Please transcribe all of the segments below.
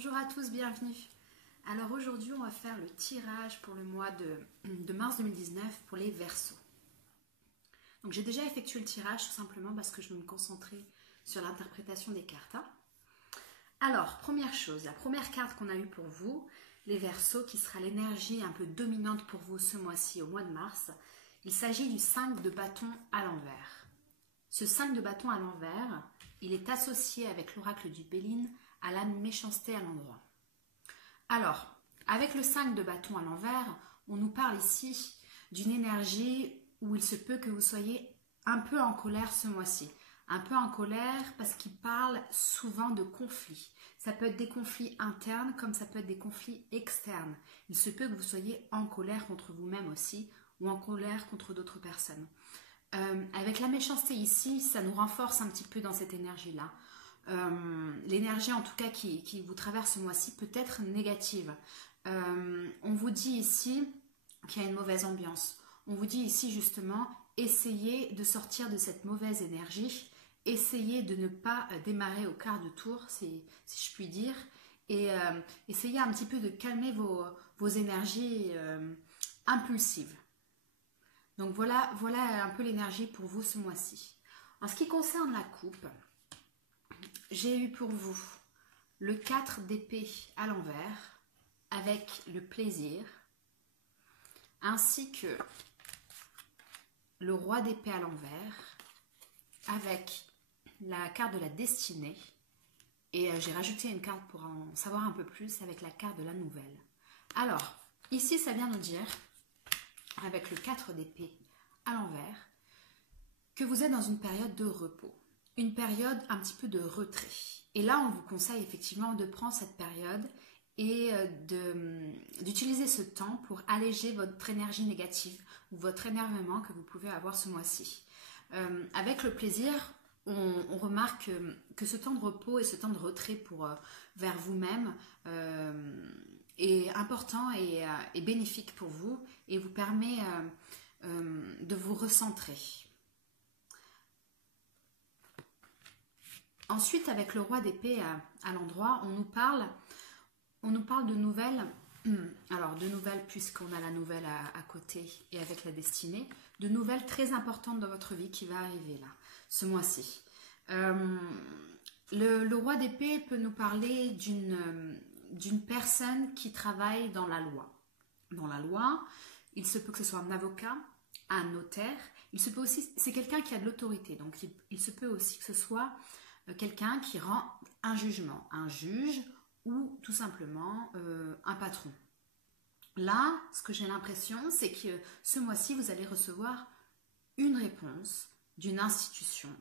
Bonjour à tous, bienvenue. Alors aujourd'hui, on va faire le tirage pour le mois de mars 2019 pour les Verseaux. Donc j'ai déjà effectué le tirage tout simplement parce que je vais me concentrer sur l'interprétation des cartes. Alors, première chose, la première carte qu'on a eue pour vous, les Verseaux, qui sera l'énergie un peu dominante pour vous ce mois-ci, au mois de mars, il s'agit du 5 de bâton à l'envers. Ce 5 de bâton à l'envers, il est associé avec l'oracle du Béline à la méchanceté à l'endroit. Alors, avec le 5 de bâton à l'envers, on nous parle ici d'une énergie où il se peut que vous soyez un peu en colère ce mois-ci. Un peu en colère parce qu'il parle souvent de conflits. Ça peut être des conflits internes comme ça peut être des conflits externes. Il se peut que vous soyez en colère contre vous-même aussi ou en colère contre d'autres personnes. Avec la méchanceté ici, ça nous renforce un petit peu dans cette énergie-là. L'énergie en tout cas qui vous traverse ce mois-ci peut être négative. On vous dit ici qu'il y a une mauvaise ambiance. On vous dit ici justement, essayez de sortir de cette mauvaise énergie, essayez de ne pas démarrer au quart de tour, si je puis dire, et essayez un petit peu de calmer vos énergies impulsives. Donc voilà un peu l'énergie pour vous ce mois-ci. En ce qui concerne la coupe, j'ai eu pour vous le 4 d'épée à l'envers avec le plaisir, ainsi que le roi d'épée à l'envers avec la carte de la destinée. Et j'ai rajouté une carte pour en savoir un peu plus avec la carte de la nouvelle. Alors, ici ça vient nous dire, avec le 4 d'épée à l'envers, que vous êtes dans une période de repos. Une période un petit peu de retrait. Et là, on vous conseille effectivement de prendre cette période et d'utiliser ce temps pour alléger votre énergie négative ou votre énervement que vous pouvez avoir ce mois-ci. Avec le plaisir, on remarque que ce temps de repos et ce temps de retrait vers vous-même est important et bénéfique pour vous et vous permet de vous recentrer. Ensuite, avec le roi d'épée à l'endroit, on nous parle de nouvelles. Alors, de nouvelles, puisqu'on a la nouvelle à côté et avec la destinée, de nouvelles très importantes dans votre vie qui va arriver là, ce mois-ci. Le roi d'épée peut nous parler d'une personne qui travaille dans la loi. Dans la loi, il se peut que ce soit un avocat, un notaire, il se peut aussi, c'est quelqu'un qui a de l'autorité, donc il se peut aussi que ce soit quelqu'un qui rend un jugement, un juge ou tout simplement un patron. Là, ce que j'ai l'impression, c'est que ce mois-ci, vous allez recevoir une réponse d'une institution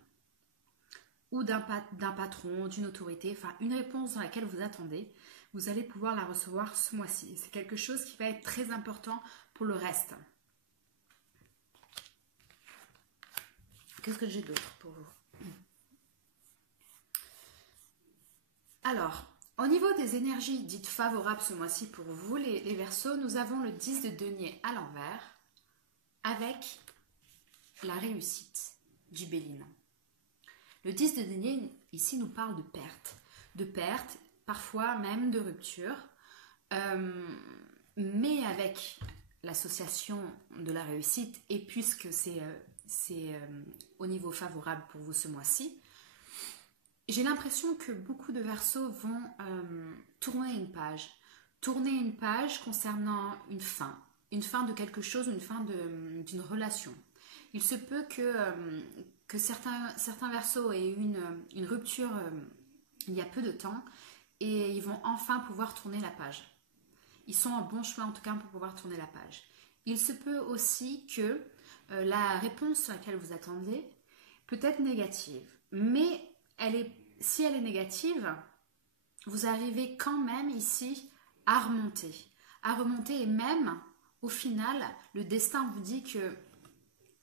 ou d'un patron, d'une autorité, enfin une réponse dans laquelle vous attendez, vous allez pouvoir la recevoir ce mois-ci. C'est quelque chose qui va être très important pour le reste. Qu'est-ce que j'ai d'autre pour vous ? Alors, au niveau des énergies dites favorables ce mois-ci pour vous, les Verseaux, nous avons le 10 de denier à l'envers avec la réussite du Béline. Le 10 de denier, ici, nous parle de perte, parfois même de rupture, mais avec l'association de la réussite, et puisque c'est au niveau favorable pour vous ce mois-ci, j'ai l'impression que beaucoup de Verseaux vont tourner une page concernant une fin de quelque chose, une fin d'une relation. Il se peut que certains Verseaux aient eu une rupture il y a peu de temps et ils vont enfin pouvoir tourner la page. Ils sont en bon chemin en tout cas pour pouvoir tourner la page. Il se peut aussi que la réponse à laquelle vous attendez peut être négative, mais si elle est négative, vous arrivez quand même ici à remonter et même au final, le destin vous dit que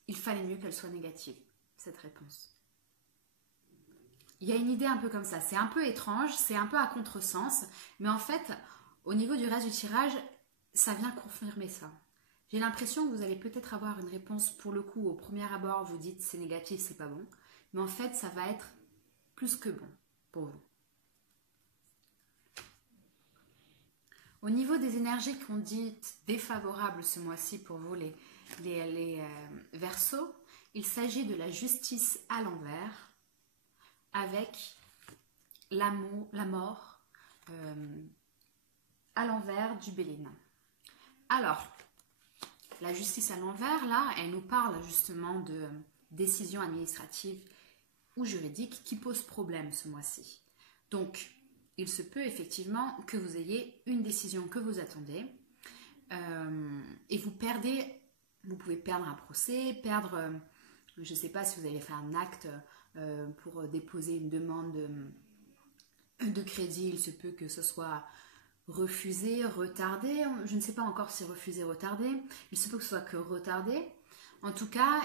il fallait mieux qu'elle soit négative, cette réponse. Il y a une idée un peu comme ça, c'est un peu étrange, c'est un peu à contresens, mais en fait, au niveau du reste du tirage, ça vient confirmer ça. J'ai l'impression que vous allez peut-être avoir une réponse pour le coup, au premier abord, vous dites c'est négatif, c'est pas bon, mais en fait, ça va être plus que bon pour vous. Au niveau des énergies qu'on dit défavorables ce mois-ci pour vous, les Verseaux, il s'agit de la justice à l'envers avec la mort à l'envers du Béline. Alors, la justice à l'envers, là, elle nous parle justement de décisions administratives ou juridiques qui posent problème ce mois-ci. Donc, il se peut effectivement que vous ayez une décision que vous attendez et vous pouvez perdre un procès, perdre, je ne sais pas si vous allez faire un acte pour déposer une demande de crédit, il se peut que ce soit refusé, retardé, je ne sais pas encore si refusé, retardé, il se peut que ce soit que retardé. En tout cas,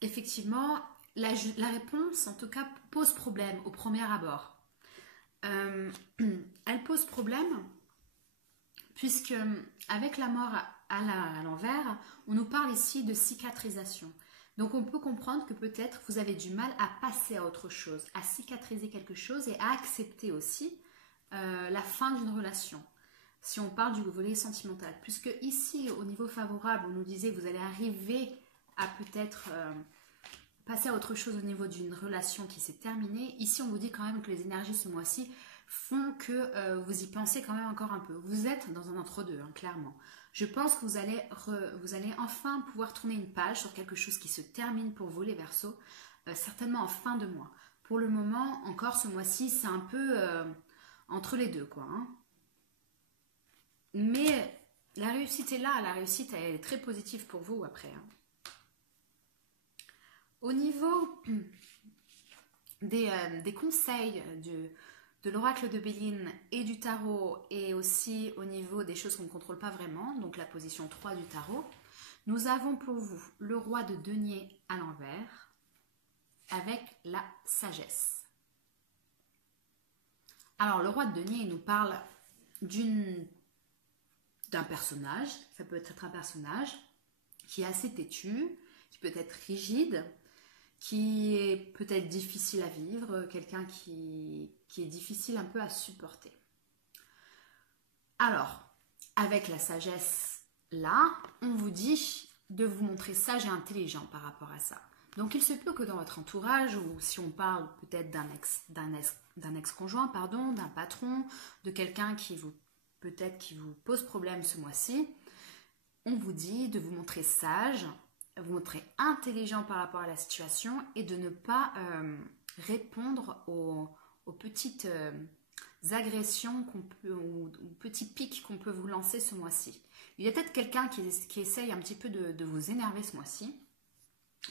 effectivement, la réponse, en tout cas, pose problème au premier abord. Elle pose problème puisque avec la mort à l'envers, on nous parle ici de cicatrisation. Donc on peut comprendre que peut-être vous avez du mal à passer à autre chose, à cicatriser quelque chose et à accepter aussi la fin d'une relation. Si on parle du volet sentimental, puisque ici au niveau favorable, on nous disait que vous allez arriver à peut-être passer à autre chose au niveau d'une relation qui s'est terminée. Ici, on vous dit quand même que les énergies ce mois-ci font que vous y pensez quand même encore un peu. Vous êtes dans un entre-deux, hein, clairement. Je pense que vous allez enfin pouvoir tourner une page sur quelque chose qui se termine pour vous, les Verseaux, certainement en fin de mois. Pour le moment, encore ce mois-ci, c'est un peu entre les deux, quoi. Hein. Mais la réussite est là, la réussite elle est très positive pour vous après. Hein. Au niveau des conseils de l'oracle de Béline et du tarot, et aussi au niveau des choses qu'on ne contrôle pas vraiment, donc la position 3 du tarot, nous avons pour vous le roi de denier à l'envers avec la sagesse. Alors le roi de denier, il nous parle d'un personnage, ça peut être un personnage qui est assez têtu, qui peut être rigide, qui est peut-être difficile à vivre, quelqu'un qui est difficile un peu à supporter. Alors, avec la sagesse là, on vous dit de vous montrer sage et intelligent par rapport à ça. Donc il se peut que dans votre entourage, ou si on parle peut-être d'un ex-conjoint, pardon, d'un patron, de quelqu'un qui vous pose problème ce mois-ci, on vous dit de vous montrer sage, vous montrer intelligent par rapport à la situation et de ne pas répondre aux petites agressions ou petits pics qu'on peut vous lancer ce mois-ci. Il y a peut-être quelqu'un qui essaye un petit peu de vous énerver ce mois-ci,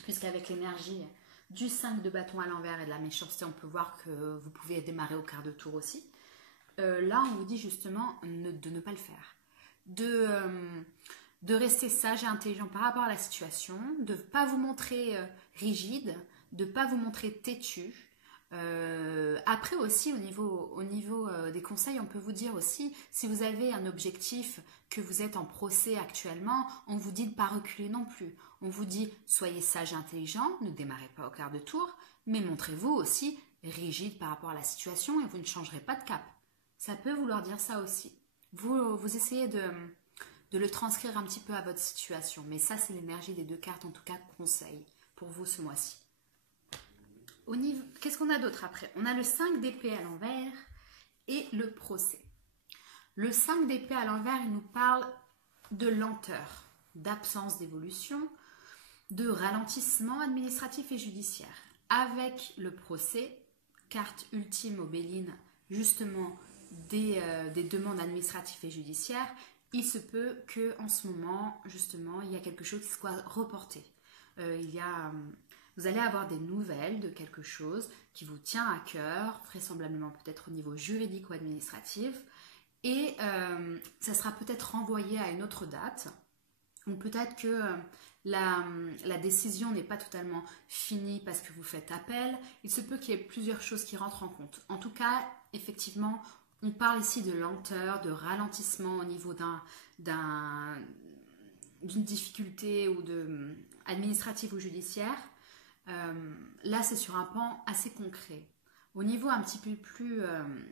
puisqu'avec l'énergie du 5 de bâton à l'envers et de la méchanceté, on peut voir que vous pouvez démarrer au quart de tour aussi. Là, on vous dit justement de ne pas le faire. De rester sage et intelligent par rapport à la situation, de ne pas vous montrer rigide, de ne pas vous montrer têtu. Après aussi, au niveau des conseils, on peut vous dire aussi, si vous avez un objectif, que vous êtes en procès actuellement, on vous dit de ne pas reculer non plus. On vous dit, soyez sage et intelligent, ne démarrez pas au quart de tour, mais montrez-vous aussi rigide par rapport à la situation et vous ne changerez pas de cap. Ça peut vouloir dire ça aussi. Vous essayez de le transcrire un petit peu à votre situation. Mais ça, c'est l'énergie des deux cartes, en tout cas, conseil pour vous ce mois-ci. Qu'est-ce qu'on a d'autre après? On a le 5 d'épée à l'envers et le procès. Le 5 d'épée à l'envers, il nous parle de lenteur, d'absence d'évolution, de ralentissement administratif et judiciaire. Avec le procès, carte ultime au Béline, justement, des demandes administratives et judiciaires, il se peut qu'en ce moment, justement, il y a quelque chose qui soit reporté. Vous allez avoir des nouvelles de quelque chose qui vous tient à cœur, vraisemblablement peut-être au niveau juridique ou administratif, et ça sera peut-être renvoyé à une autre date, ou peut-être que la décision n'est pas totalement finie parce que vous faites appel. Il se peut qu'il y ait plusieurs choses qui rentrent en compte. En tout cas, effectivement, on parle ici de lenteur, de ralentissement au niveau d'une difficulté ou administrative ou judiciaire. Là, c'est sur un pan assez concret. Au niveau un petit peu plus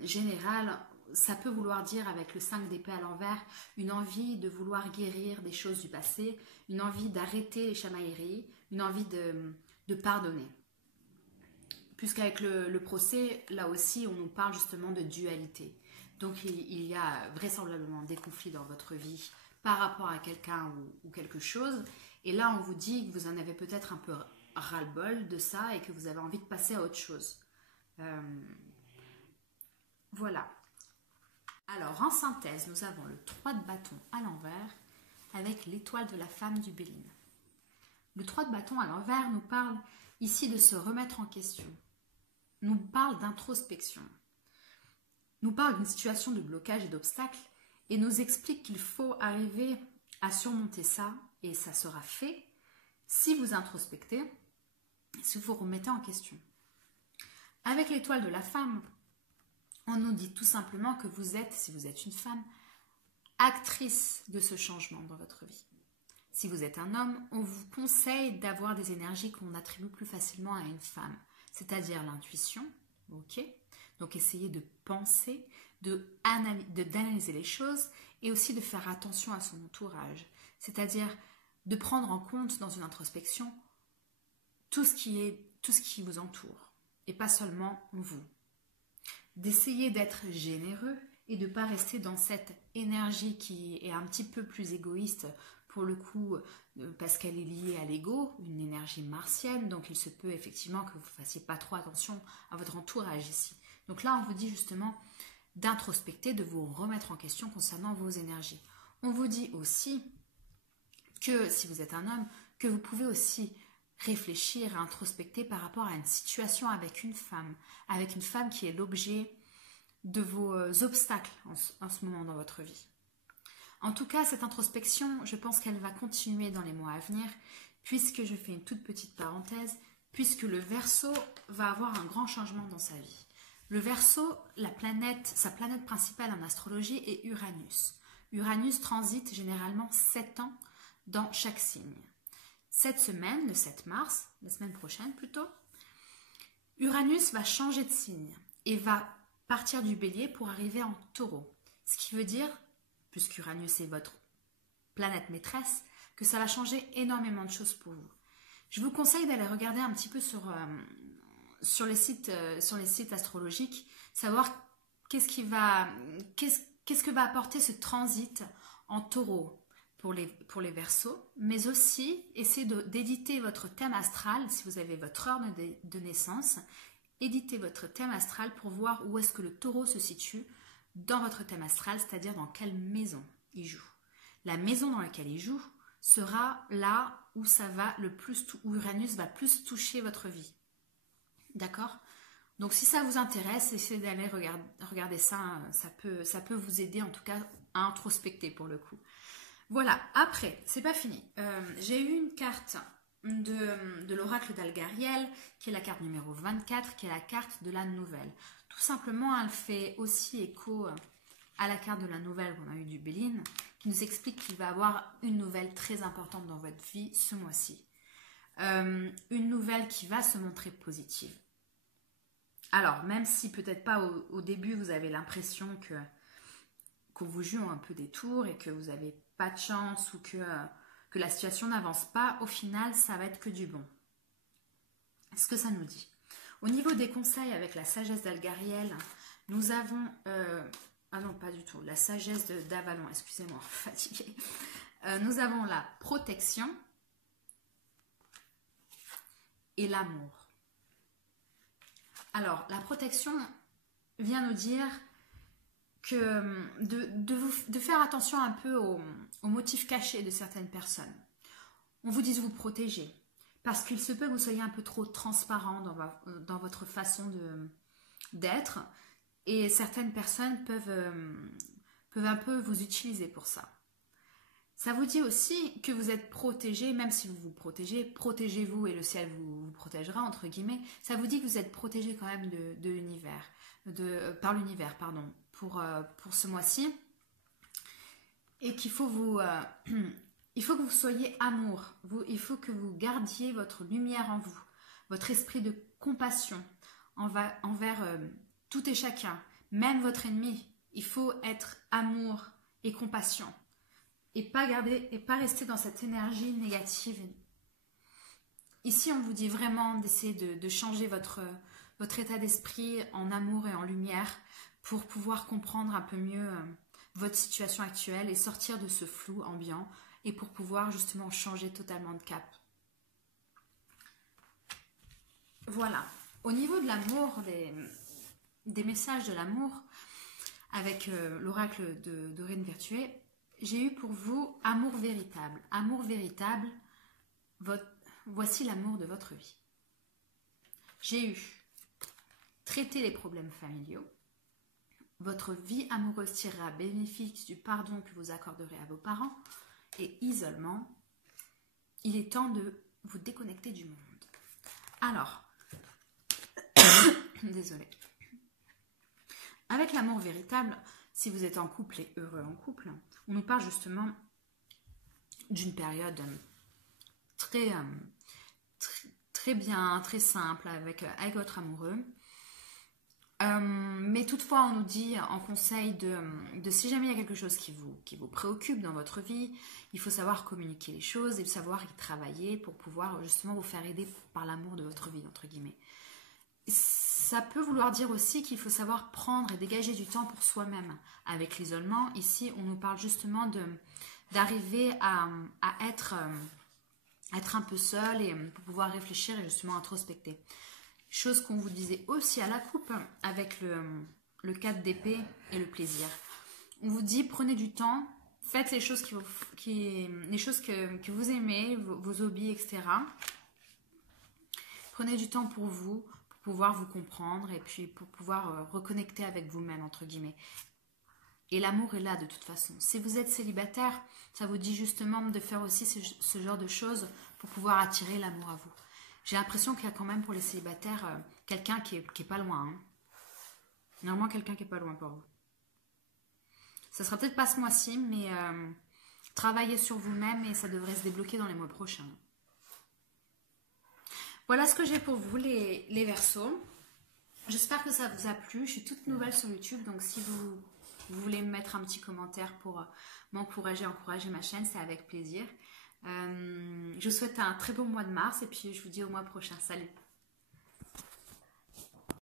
général, ça peut vouloir dire, avec le 5 d'épée à l'envers, une envie de vouloir guérir des choses du passé, une envie d'arrêter les chamailleries, une envie de pardonner. Puisqu'avec le procès, là aussi, on nous parle justement de dualité. Donc il y a vraisemblablement des conflits dans votre vie par rapport à quelqu'un ou quelque chose. Et là, on vous dit que vous en avez peut-être un peu ras-le-bol de ça et que vous avez envie de passer à autre chose. Voilà. Alors, en synthèse, nous avons le 3 de bâton à l'envers avec l'étoile de la femme du Béline. Le 3 de bâton à l'envers nous parle ici de se remettre en question, nous parle d'introspection, nous parle d'une situation de blocage et d'obstacle et nous explique qu'il faut arriver à surmonter ça et ça sera fait si vous introspectez, si vous vous remettez en question. Avec l'étoile de la femme, on nous dit tout simplement que vous êtes, si vous êtes une femme, actrice de ce changement dans votre vie. Si vous êtes un homme, on vous conseille d'avoir des énergies qu'on attribue plus facilement à une femme, c'est-à-dire l'intuition, ok ? Donc essayez de penser, d'analyser les choses et aussi de faire attention à son entourage, c'est-à-dire de prendre en compte dans une introspection tout ce qui vous entoure et pas seulement vous. D'essayer d'être généreux et de ne pas rester dans cette énergie qui est un petit peu plus égoïste pour le coup parce qu'elle est liée à l'ego, une énergie martienne, donc il se peut effectivement que vous ne fassiez pas trop attention à votre entourage ici. Donc là on vous dit justement d'introspecter, de vous remettre en question concernant vos énergies. On vous dit aussi que si vous êtes un homme, que vous pouvez aussi réfléchir, introspecter par rapport à une situation avec une femme qui est l'objet de vos obstacles en ce moment dans votre vie. En tout cas, cette introspection, je pense qu'elle va continuer dans les mois à venir, puisque je fais une toute petite parenthèse, puisque le Verseau va avoir un grand changement dans sa vie. Le Verseau, sa planète principale en astrologie est Uranus. Uranus transite généralement 7 ans dans chaque signe. Cette semaine, le 7 mars, la semaine prochaine plutôt, Uranus va changer de signe et va partir du Bélier pour arriver en Taureau. Ce qui veut dire, puisqu'Uranus est votre planète maîtresse, que ça va changer énormément de choses pour vous. Je vous conseille d'aller regarder un petit peu sur les sites astrologiques, savoir qu'est-ce que va apporter ce transit en Taureau pour les Verseaux, mais aussi essayez d'éditer votre thème astral, si vous avez votre heure de naissance, éditez votre thème astral pour voir où est-ce que le Taureau se situe dans votre thème astral, c'est-à-dire dans quelle maison il joue. La maison dans laquelle il joue sera là où où Uranus va plus toucher votre vie. D'accord ? Donc si ça vous intéresse, essayez d'aller regarder ça, ça peut vous aider en tout cas à introspecter pour le coup. Voilà, après, c'est pas fini. J'ai eu une carte de l'oracle d'Algariel, qui est la carte numéro 24, qui est la carte de la nouvelle. Tout simplement, elle fait aussi écho à la carte de la nouvelle qu'on a eue du Béline, qui nous explique qu'il va y avoir une nouvelle très importante dans votre vie ce mois-ci. Une nouvelle qui va se montrer positive. Alors, même si peut-être pas au début, vous avez l'impression qu'on vous joue un peu des tours et que vous n'avez pas de chance ou que la situation n'avance pas, au final, ça va être que du bon. Ce que ça nous dit. Au niveau des conseils avec la sagesse d'Algariel, nous avons... ah non, pas du tout. La sagesse d'Avalon, excusez-moi, fatiguée. Nous avons la protection et l'amour. Alors, la protection vient nous dire que de faire attention un peu aux motifs cachés de certaines personnes. On vous dit de vous protéger, parce qu'il se peut que vous soyez un peu trop transparent dans votre façon d'être, et certaines personnes peuvent un peu vous utiliser pour ça. Ça vous dit aussi que vous êtes protégé, même si vous vous protégez, protégez-vous et le ciel vous protégera, entre guillemets. Ça vous dit que vous êtes protégé quand même de l'univers, par l'univers, pardon, pour ce mois-ci. Et qu'il faut il faut que vous soyez amour. Il faut que vous gardiez votre lumière en vous, votre esprit de compassion envers tout et chacun, même votre ennemi. Il faut être amour et compassion. Et pas rester dans cette énergie négative. Ici, on vous dit vraiment d'essayer de changer votre état d'esprit en amour et en lumière pour pouvoir comprendre un peu mieux votre situation actuelle et sortir de ce flou ambiant et pour pouvoir justement changer totalement de cap. Voilà. Au niveau de l'amour, des messages de l'amour, avec l'oracle de Dorine Virtuée, j'ai eu pour vous amour véritable. Amour véritable, voici l'amour de votre vie. J'ai eu traiter les problèmes familiaux. Votre vie amoureuse tirera bénéfice du pardon que vous accorderez à vos parents. Et isolement, il est temps de vous déconnecter du monde. Alors, désolée. Avec l'amour véritable, si vous êtes en couple et heureux en couple, on nous parle justement d'une période très bien, très simple avec votre amoureux. Mais toutefois, on nous dit en conseil de si jamais il y a quelque chose qui vous préoccupe dans votre vie, il faut savoir communiquer les choses et savoir y travailler pour pouvoir justement vous faire aider par l'amour de votre vie, entre guillemets. Ça peut vouloir dire aussi qu'il faut savoir prendre et dégager du temps pour soi-même. Avec l'isolement, ici, on nous parle justement d'arriver à être un peu seul et pour pouvoir réfléchir et justement introspecter. Chose qu'on vous disait aussi à la coupe avec le 4 d'épée et le plaisir. On vous dit prenez du temps, faites les choses les choses que vous aimez, vos hobbies, etc. Prenez du temps pour vous, pour pouvoir vous comprendre et puis pour pouvoir reconnecter avec vous-même, entre guillemets. Et l'amour est là de toute façon. Si vous êtes célibataire, ça vous dit justement de faire aussi ce genre de choses pour pouvoir attirer l'amour à vous. J'ai l'impression qu'il y a quand même pour les célibataires quelqu'un qui est pas loin. Hein. Normalement, quelqu'un qui est pas loin pour vous. Ça sera peut-être pas ce mois-ci, mais travaillez sur vous-même et ça devrait se débloquer dans les mois prochains. Voilà ce que j'ai pour vous, les Verseaux. J'espère que ça vous a plu. Je suis toute nouvelle sur YouTube, donc si vous voulez me mettre un petit commentaire pour encourager ma chaîne, c'est avec plaisir. Je vous souhaite un très beau mois de mars et puis je vous dis au mois prochain. Salut!